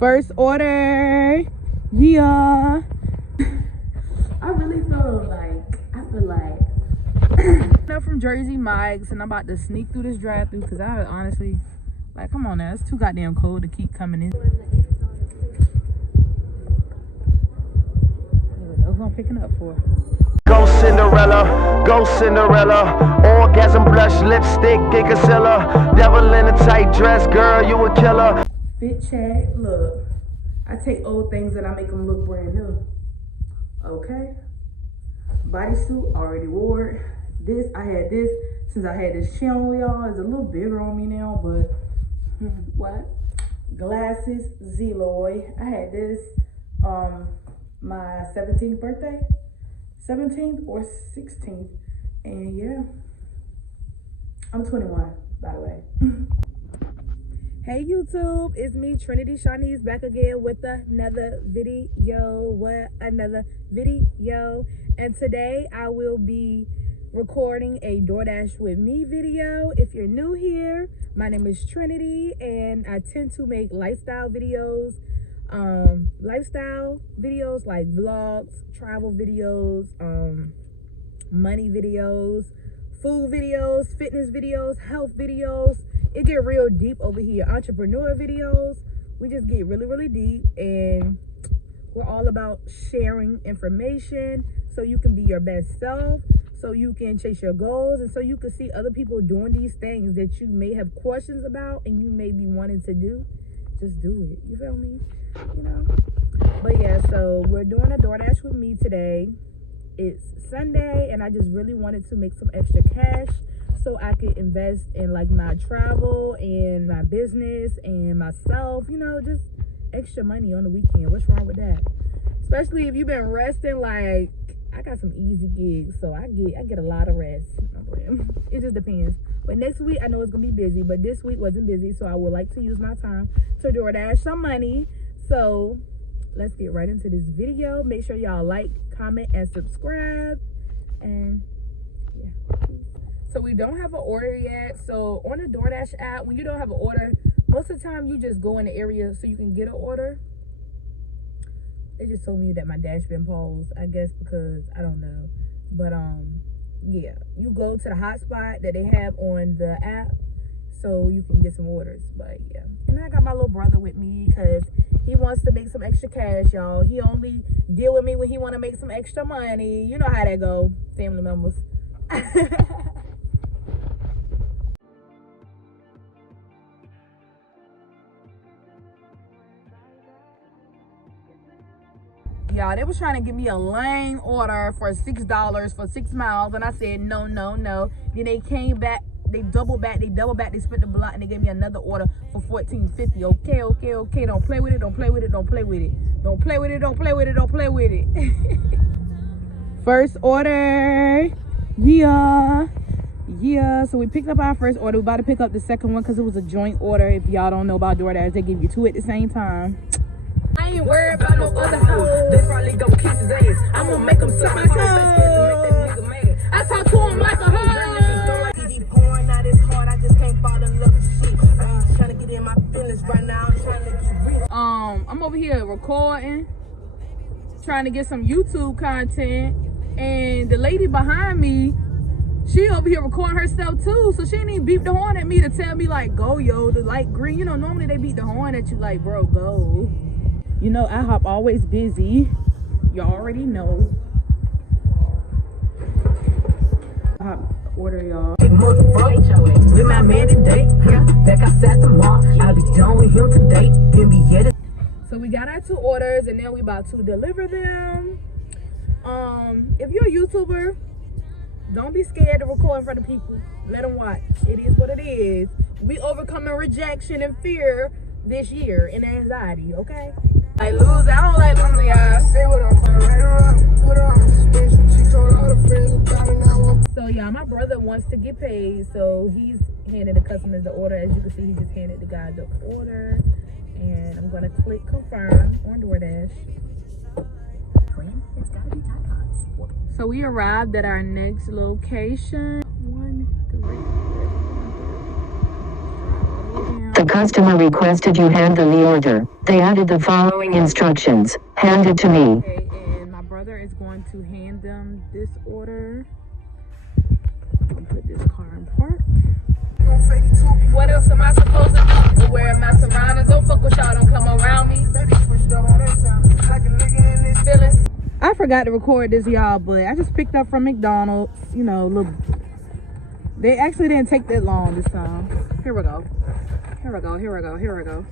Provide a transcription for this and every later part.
First order. Yeah. I really feel like I'm from Jersey Mike's and I'm about to sneak through this drive-thru because I honestly, like, come on now, it's too goddamn cold to keep coming in. I don't know who I'm picking up for. Go Cinderella, orgasm blush, lipstick, Gigasilla, devil in a tight dress, girl, you a killer. Fit check, look, I take old things and I make them look brand new. Okay. Bodysuit, already wore it. This, I had this since I had this shit on, y'all. It's a little bigger on me now, but what? Glasses, Zeloy. I had this my 17th birthday. 17th or 16th. And yeah, I'm 21, by the way. Hey YouTube, it's me, Trinity Shawnee's, back again with another video. And today I will be recording a DoorDash with me video. If you're new here, my name is Trinity and I tend to make lifestyle videos like vlogs, travel videos, money videos, food videos, fitness videos, health videos. It get real deep over here. Entrepreneur videos, we just get really deep, and we're all about sharing information so you can be your best self, so you can chase your goals, and so you can see other people doing these things that you may have questions about and you may be wanting to do. Just do it. You feel me? You know? But yeah, so we're doing a DoorDash with me today. It's Sunday and I just really wanted to make some extra cash so I could invest in like my travel and my business and myself, you know, just extra money on the weekend. What's wrong with that? Especially if you've been resting. Like, I got some easy gigs, so I get a lot of rest. It just depends. But next week I know it's gonna be busy, but this week wasn't busy, so I would like to use my time to DoorDash some money. So let's get right into this video. Make sure y'all like, comment, and subscribe. And yeah. So we don't have an order yet. So on the DoorDash app, when you don't have an order, most of the time you just go in the area so you can get an order. They just told me that my dash been paused, I guess, because I don't know. But yeah, you go to the hotspot that they have on the app so you can get some orders. But yeah, and then I got my little brother with me because he wants to make some extra cash, y'all. He only deal with me when he want to make some extra money. You know how that go, family members. Y'all, they was trying to give me a lame order for $6 for 6 miles, and I said no. Then they came back, they double back, they split the block, and they gave me another order for $14.50. Okay. Don't play with it. First order. Yeah. So we picked up our first order. We're about to pick up the second one because it was a joint order. If y'all don't know about DoorDash, they give you two at the same time. I ain't worried about no other hoes. They probably gon' kiss his ass. I'm gonna make him suck my toes. I talk to him like a hoe. He pouring out his heart. I just can't fall in love with shit. I'm just trying to get in my feelings right now. I'm trying to get real. I'm over here recording, trying to get some YouTube content, and the lady behind me, she over here recording herself too, so she didn't even beep the horn at me to tell me like, go yo, the light green. You know, normally they beat the horn at you like, bro, go. You know, IHOP always busy. You already know. IHOP order, y'all. With my man today, back outside tomorrow. I'll be done with him today. So we got our two orders and now we about to deliver them. If you're a YouTuber, don't be scared to record in front of people. Let them watch. It is what it is. We overcoming rejection and fear this year and anxiety, okay? I lose, I don't like losing, y'all. So y'all, my brother wants to get paid, so he's handing the customers the order. As you can see, he just handed the guy the order, and I'm gonna click confirm on DoorDash. It's gotta be Tide Pods. So we arrived at our next location. 1, 3. Customer requested you hand them the order. They added the following instructions. Hand it to me. Okay, and my brother is going to hand them this order. I'll put this car in park. What else am I supposed to do? Wear my surroundings. Don't fuck with y'all. Don't come around me. I forgot to record this, y'all, but I just picked up from McDonald's. You know, look. They actually didn't take that long this time. Here we go. Here we go. Here we go. Here we go.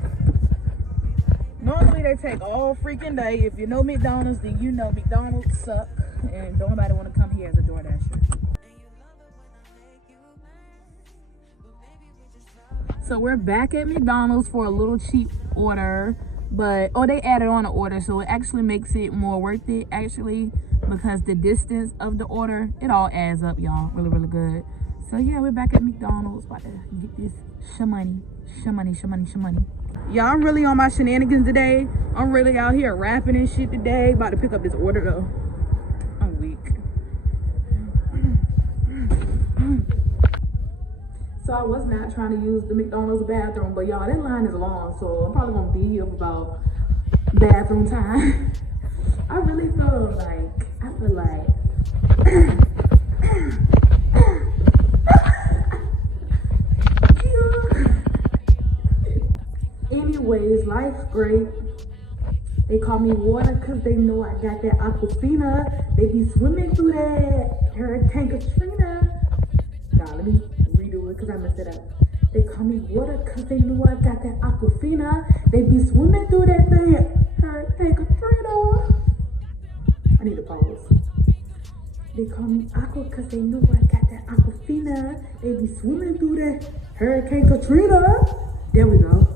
Normally they take all freaking day. If you know McDonald's, then you know McDonald's suck, and don't nobody want to come here as a DoorDasher. So we're back at McDonald's for a little cheap order, but they added on an order, so it actually makes it more worth it actually, because the distance of the order, it all adds up, y'all. Really, really good. So yeah, we're back at McDonald's, about to get this shamoney. Y'all, I'm really on my shenanigans today. I'm really out here rapping and shit today. About to pick up this order though. I'm weak. So I was not trying to use the McDonald's bathroom, but y'all, that line is long, so I'm probably gonna be here for about bathroom time. I really feel like anyways, life's great. They call me water because they know I got that aquafina. They be swimming through that Hurricane Katrina. Nah, let me redo it because I messed it up. They call me water because they know I got that aquafina. They be swimming through that thing Hurricane Katrina. I need to pause. They call me aqua because they know I got that aquafina. They be swimming through that Hurricane Katrina. There we go.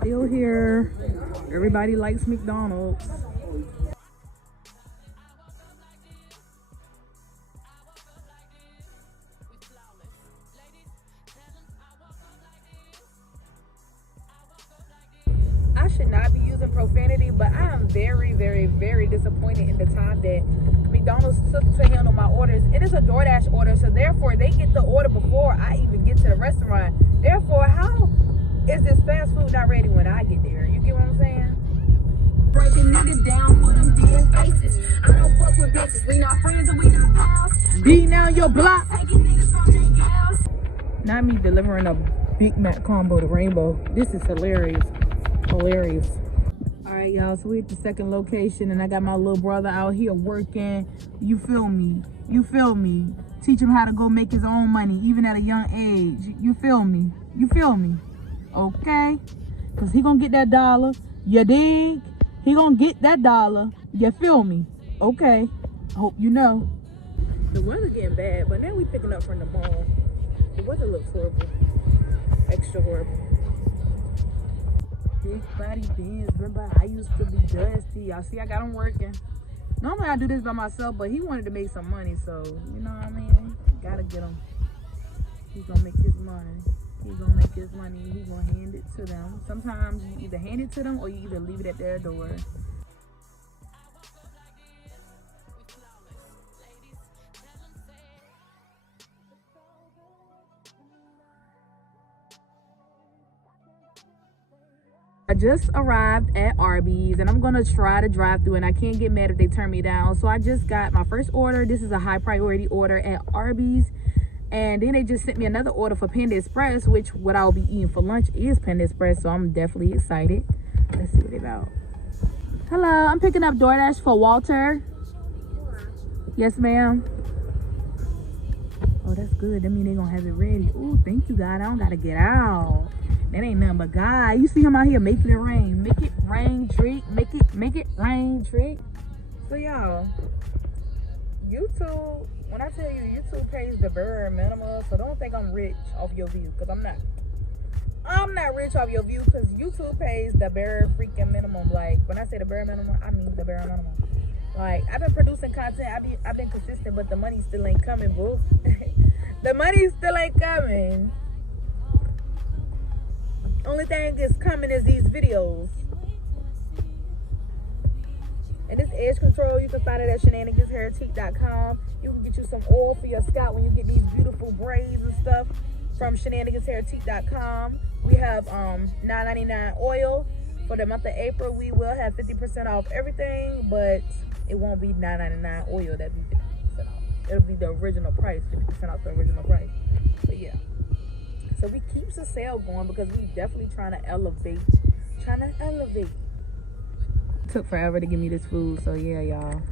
Still here. Everybody likes McDonald's. I should not be using profanity, but I am very, very, very disappointed in the time that McDonald's took to handle my orders. It is a DoorDash order, so therefore they get the order before I even get to the restaurant. Therefore, how is this fast food not ready when I get there? You get what I'm saying? Breaking niggas down for them dead faces. I don't fuck with bitches. We not friends and we not pals. Beating down your block. Taking niggas from their house. Not me delivering a Big Mac combo to Rainbow. This is hilarious. Hilarious. All right, y'all. So we're at the second location, and I got my little brother out here working. You feel me? You feel me? Teach him how to go make his own money, even at a young age. You feel me? You feel me? Okay, because he gonna get that dollar. You dig? He gonna get that dollar. You feel me? Okay, I hope you know. The weather getting bad, but now we picking up from the mall. The weather looks horrible. Extra horrible. Big body beans. Remember, I used to be dusty. Y'all see, I got him working. Normally I do this by myself, but he wanted to make some money, so you know what I mean? Gotta get him. He's gonna make his money. He's gonna make his money. He's gonna hand it to them. Sometimes you either hand it to them or you either leave it at their door. I just arrived at Arby's and I'm gonna try to drive through, and I can't get mad if they turn me down. So I just got my first order. This is a high priority order at Arby's. And then they just sent me another order for Panda Express, which what I'll be eating for lunch is Panda Express. So I'm definitely excited. Let's see what they got. Hello, I'm picking up DoorDash for Walter. Yes, ma'am. Oh, that's good. That means they're gonna have it ready. Oh, thank you, God. I don't gotta get out. That ain't nothing but God. You see him out here making it rain. Make it rain, trick. Make it rain, trick. So y'all, YouTube, when I tell you YouTube pays the bare minimum, so don't think I'm rich off your view, because I'm not. I'm not rich off your view, because YouTube pays the bare freaking minimum. Like, when I say the bare minimum, I mean the bare minimum. Like, I've been producing content, I've been consistent, but the money still ain't coming, boo. The money still ain't coming. Only thing is coming is these videos. And this edge control, you can find it at shenanigansherxshenanigans.com. You can get you some oil for your scalp when you get these beautiful braids and stuff from shenanigansherxshenanigans.com. We have $9.99 oil. For the month of April, we will have 50% off everything, but it won't be $9.99 oil. That'll be 50% off. It'll be the original price, 50% off the original price. But yeah. So we keep the sale going because we definitely trying to elevate. Took forever to give me this food, so yeah, y'all.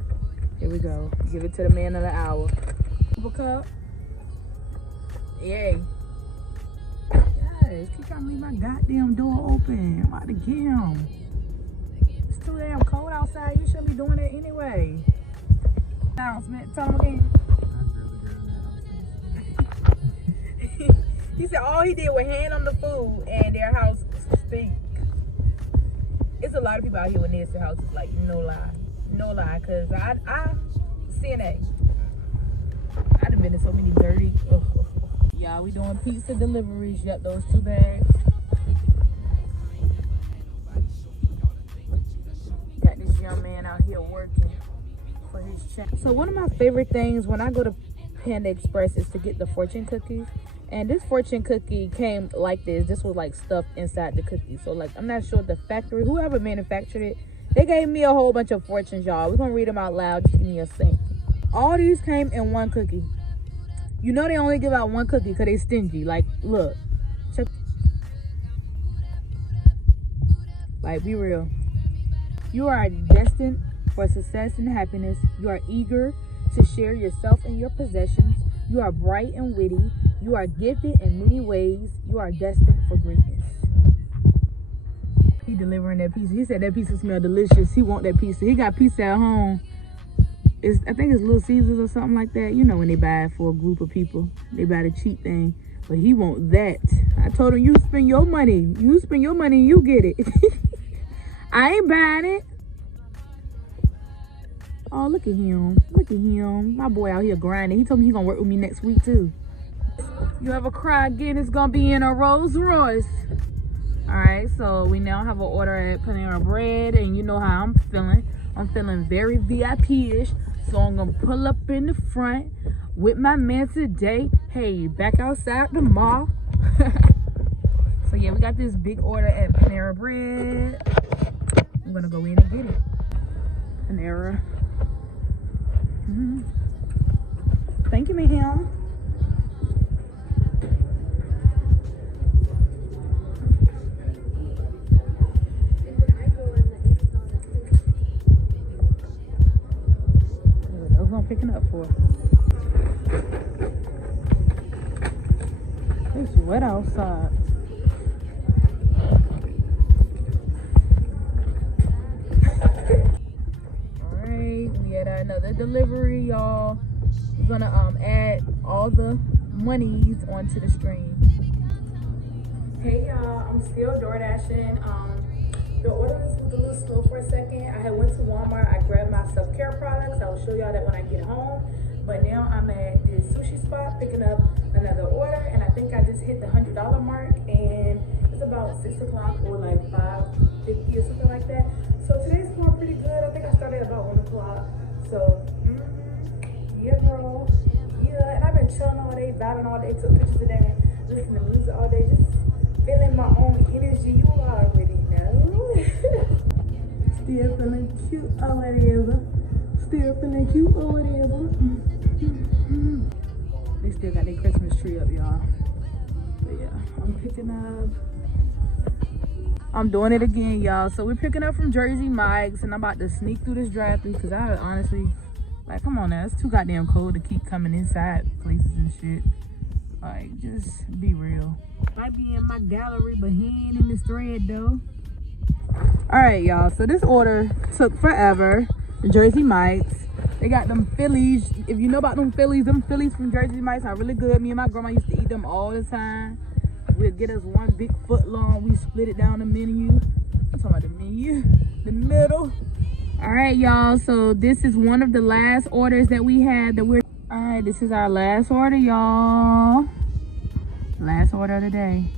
Here we go. Give it to the man of the hour. Cup. Yay. Guys, keep trying to leave my goddamn door open. I'm about to get him. It's too damn cold outside. You shouldn't be doing it anyway. Announcement. Tell him again. He said all he did was hand them the food and their house stink. It's a lot of people out here with nasty houses, like no lie, cause I CNA. I done been in so many dirty. Y'all, we doing pizza deliveries. Yep, those 2 bags. Got this young man out here working for his check. So one of my favorite things when I go to Panda Express is to get the fortune cookies. And this fortune cookie came like this. This was like stuffed inside the cookie. So like, I'm not sure the factory, whoever manufactured it, they gave me a whole bunch of fortunes, y'all. We're gonna read them out loud. Just give me a sec. All these came in one cookie. You know they only give out one cookie because they stingy. Like, look. Check. Like, be real. You are destined for success and happiness. You are eager to share yourself and your possessions. You are bright and witty. You are gifted in many ways. You are destined for greatness. He delivering that pizza. He said that pizza smell delicious. He want that pizza. He got pizza at home. I think it's Little Caesars or something like that. You know when they buy it for a group of people. They buy the cheap thing. But he want that. I told him, you spend your money. You spend your money and you get it. I ain't buying it. Oh, look at him. Look at him. My boy out here grinding. He told me he's going to work with me next week, too. You ever cry again? It's going to be in a Rolls Royce. All right, so we now have an order at Panera Bread, and you know how I'm feeling. I'm feeling very VIP-ish, so I'm going to pull up in the front with my man today. Hey, back outside the mall. So, yeah, we got this big order at Panera Bread. I'm going to go in and get it. Panera. Thank you, ma'am. That's what I'm picking up for. It's wet outside. Another delivery, y'all. We're gonna add all the monies onto the stream. Hey y'all, I'm still DoorDashing. The order was a little slow for a second. I had went to Walmart, I grabbed my self-care products. I will show y'all that when I get home. But now I'm at this sushi spot picking up another order, and I think I just hit the $100 mark, and it's about 6 o'clock or like 5:50 or something like that. So today's going pretty good. I think I started about 1 o'clock. So, yeah, girl. Yeah, and I've been chilling all day, vibing all day, took pictures today, listening to music all day, just feeling my own energy. You already know. Still feeling cute or whatever. Still feeling cute or whatever. They still got their Christmas tree up, y'all. But yeah, I'm picking up. I'm doing it again, y'all. So we're picking up from Jersey Mike's, and I'm about to sneak through this drive-thru because I honestly, like, come on now, it's too goddamn cold to keep coming inside places and shit. Like, just be real. Might be in my gallery, but he ain't in this thread though. All right, y'all. So this order took forever. Jersey Mike's. They got them Phillies. If you know about them Phillies from Jersey Mike's are really good. Me and my grandma used to eat them all the time. We'll get us one big foot long. We split it down the menu. I'm talking about the menu. The middle. All right, y'all. So this is one of the last orders that we had. All right, this is our last order, y'all. Last order of the day.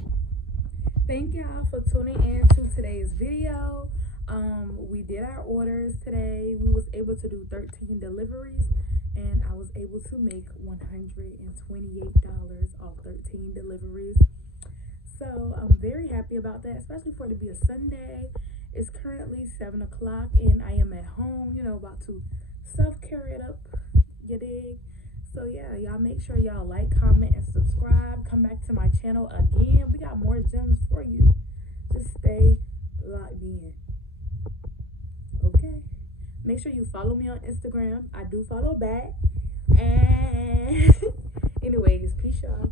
Thank y'all for tuning in to today's video. We did our orders today. We was able to do 13 deliveries, and I was able to make $128 off 13 deliveries. So I'm very happy about that, especially for it to be a Sunday. It's currently 7 o'clock, and I am at home, you know, about to self-care it up, you dig? So yeah, y'all make sure y'all like, comment, and subscribe. Come back to my channel again. We got more gems for you. Just stay locked in. Okay? Make sure you follow me on Instagram. I do follow back. And anyways, peace y'all.